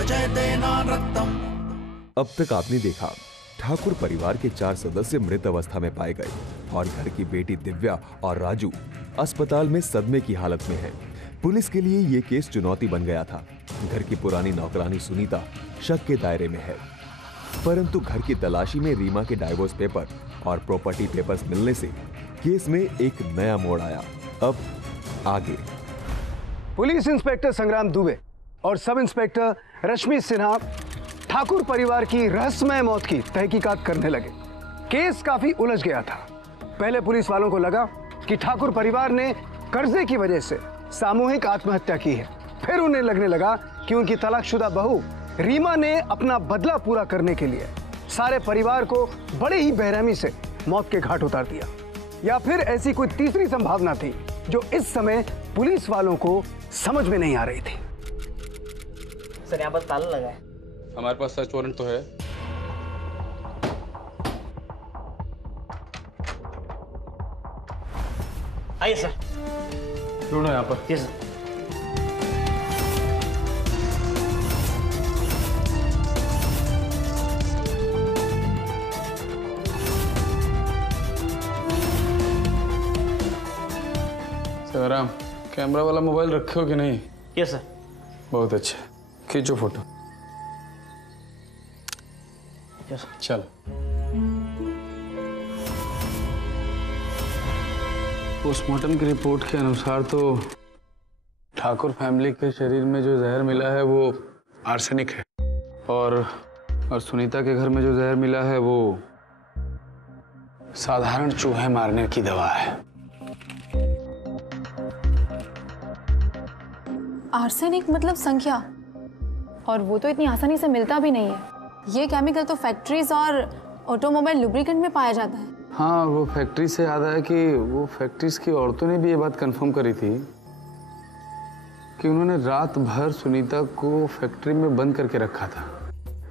अब तक आपने देखा ठाकुर परिवार के 4 सदस्य मृत अवस्था में पाए गए और घर की बेटी दिव्या और राजू अस्पताल में सदमे की हालत में है। पुलिस के लिए ये केस चुनौती बन गया था। घर की पुरानी नौकरानी सुनीता शक के दायरे में है, परंतु घर की तलाशी में रीमा के डाइवोर्स पेपर और प्रॉपर्टी पेपर्स मिलने से केस में एक नया मोड़ आया। अब आगे पुलिस इंस्पेक्टर संग्राम दुबे और सब इंस्पेक्टर रश्मि सिन्हा ठाकुर परिवार की रहस्यमय मौत की तहकीकात करने लगे। केस काफी उलझ गया था। पहले पुलिस वालों को लगा कि ठाकुर परिवार ने कर्जे की वजह से सामूहिक आत्महत्या की है। फिर उन्हें लगने लगा कि उनकी तलाकशुदा बहू रीमा ने अपना बदला पूरा करने के लिए सारे परिवार को बड़े ही बेरहमी से मौत के घाट उतार दिया। या फिर ऐसी कोई तीसरी संभावना थी जो इस समय पुलिस वालों को समझ में नहीं आ रही थी। सर यहाँ पर ताला लगा है। हमारे पास सर्च वारंट तो है। आइए सर। ढूंढो यहाँ पर। जी सर। संग्राम, कैमरा वाला मोबाइल रखे हो कि नहीं? Yes sir. बहुत अच्छा, खींचो फोटो। यस चल। पोस्टमार्टम की रिपोर्ट के अनुसार तो ठाकुर फैमिली के शरीर में जो जहर मिला है वो आर्सेनिक है, और सुनीता के घर में जो जहर मिला है वो साधारण चूहे मारने की दवा है। आर्सेनिक मतलब संख्या, और वो तो इतनी आसानी से मिलता भी नहीं है। ये केमिकल तो फैक्ट्रीज और ऑटोमोबाइल लुब्रिकेंट में पाया जाता है। हाँ, वो फैक्ट्री से याद आया कि वो फैक्ट्रीज की औरतों ने भी ये बात कंफर्म करी थी कि उन्होंने रात भर सुनीता को फैक्ट्री में बंद करके रखा था।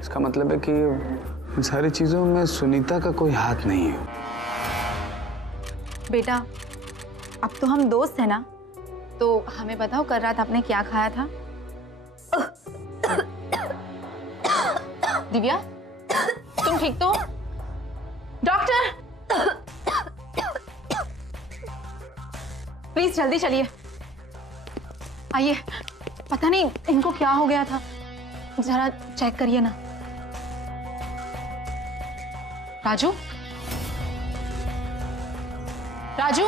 इसका मतलब है कि इन सारी चीजों में सुनीता का कोई हाथ नहीं है। बेटा, अब तो हम दोस्त हैं ना, तो हमें बताओ कल रात आपने क्या खाया था? दिव्या, तुम ठीक तो? डॉक्टर, प्लीज जल्दी चलिए। आइए, पता नहीं इनको क्या हो गया था, जरा चेक करिए ना। राजू, राजू।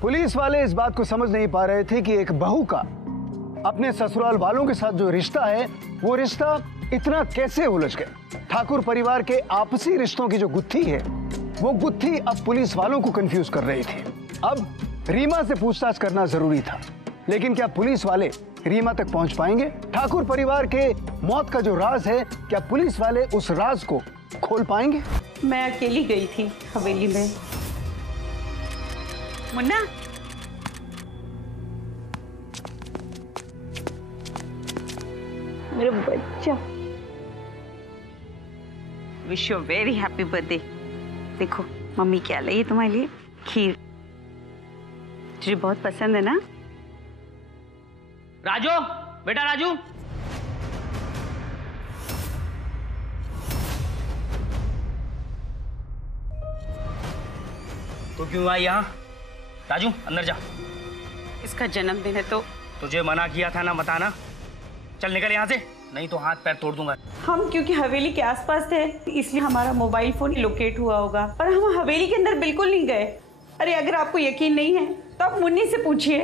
पुलिस वाले इस बात को समझ नहीं पा रहे थे कि एक बहू का अपने ससुराल वालों के साथ जो रिश्ता है वो रिश्ता इतना कैसे उलझ गया। ठाकुर परिवार के आपसी रिश्तों की जो गुत्थी है वो गुत्थी अब पुलिस वालों को कंफ्यूज कर रही थी। अब रीमा से पूछताछ करना जरूरी था, लेकिन क्या पुलिस वाले रीमा तक पहुंच पाएंगे? ठाकुर परिवार के मौत का जो राज है, क्या पुलिस वाले उस राज को खोल पाएंगे? मैं अकेली गई थी हवेली में। मुन्ना, मेरा बच्चा, wish you very happy birthday. देखो मम्मी क्या लाई है तुम्हारे लिए, खीर। तुझे बहुत पसंद है ना? राजू, बेटा राजू। तू क्यों आई यहाँ? राजू अंदर जा। इसका जन्मदिन है तो तुझे मना किया था ना, बताना। चल निकल यहाँ से, नहीं तो हाथ पैर तोड़ दूंगा। हम क्योंकि हवेली के आसपास थे इसलिए हमारा मोबाइल फोन लोकेट हुआ होगा, पर हम हवेली के अंदर बिल्कुल नहीं गए। अरे अगर आपको यकीन नहीं है तो आप मुन्नी से पूछिए।